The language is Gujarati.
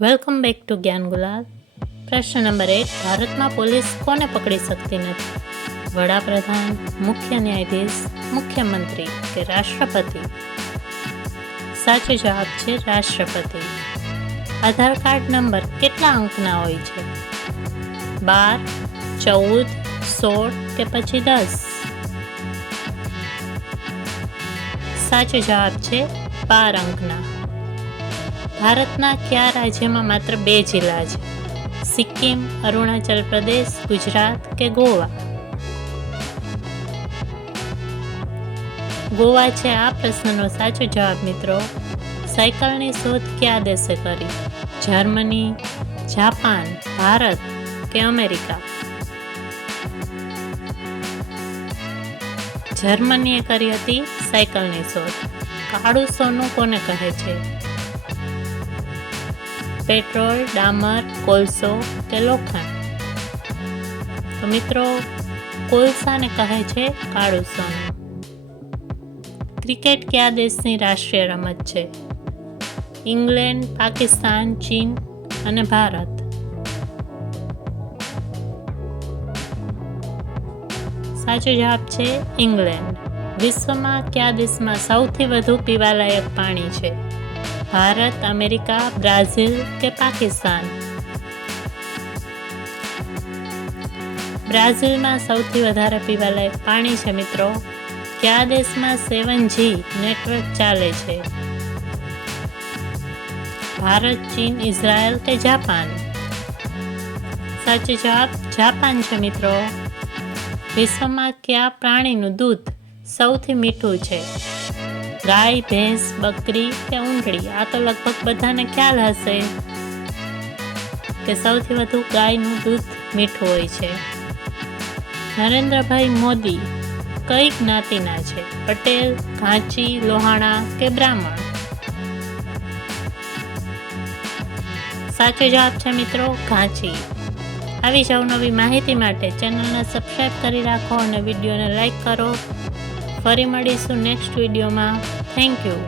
વેલકમ બેક ટુ જ્ઞાન ગુલાલ. પ્રશ્ન નંબર 1. ભારતમાં પોલીસ કોને પકડી શકતી નથી? વડાપ્રધાન, મુખ્ય ન્યાયાધીશ, મુખ્યમંત્રી કે રાષ્ટ્રપતિ? સાચો જવાબ છે રાષ્ટ્રપતિ. આધાર કાર્ડ નંબર કેટલા અંકના હોય છે? 12, 14, 16 કે પછી 10? સાચો જવાબ છે 12 અંકના. ભારતના કયા રાજ્યમાં માત્ર 2 જિલ્લા છે? સિક્કિમ, અરુણાચલ પ્રદેશ, ગુજરાત કે ગોવા? ગોવા છે આ પ્રશ્નનો સાચો જવાબ મિત્રો. સાયકલની શોધ કયા દેશે કરી? જર્મની, જાપાન, ભારત કે અમેરિકા? જર્મનીએ કરી હતી સાયકલની શોધ. કાળું સોનું કોને કહે છે? પેટ્રોલ, ડામર, કોલસો કે લોખંડ? તો મિત્રો કોલસાને કહે છે કાળું સોનું. ક્રિકેટ કયા દેશની રાષ્ટ્રીય રમત છે? ઇંગ્લેન્ડ, પાકિસ્તાન, ચીન અને ભારત? સાચો જવાબ છે ઇંગ્લેન્ડ. વિશ્વમાં કયા દેશમાં સૌથી વધુ પીવાલાયક પાણી છે? ભારત, અમેરિકા, બ્રાઝિલ કે પાકિસ્તાન? બ્રાઝિલમાં સૌથી વધારે પીવાલાયક પાણી છે મિત્રો. કયા દેશમાં 7G નેટવર્ક ચાલે છે? ભારત, ચીન, ઇઝરાયલ કે જાપાન? સાચો જવાબ જાપાન છે મિત્રો. વિશ્વમાં કયા પ્રાણીનું દૂધ સૌથી મીઠું છે? ગાય, ભેંસ, બકરી કે ઊંટડી? આ તો લગભગ બધાને ખ્યાલ હશે કે સૌથી વધુ ગાયનું દૂધ મીઠું હોય છે. નરેન્દ્રભાઈ મોદી કઈ જ્ઞાતિના છે? પટેલ, ઘાંચી, લોહાણા કે બ્રાહ્મણ? સાચો જવાબ છે મિત્રો ઘાંચી. આવી જ અવનવી માહિતી માટે ચેનલને સબસ્ક્રાઈબ કરી રાખો અને વિડીયોને લાઈક કરો. ફરી મળીશું નેક્સ્ટ વિડીયોમાં. Thank you.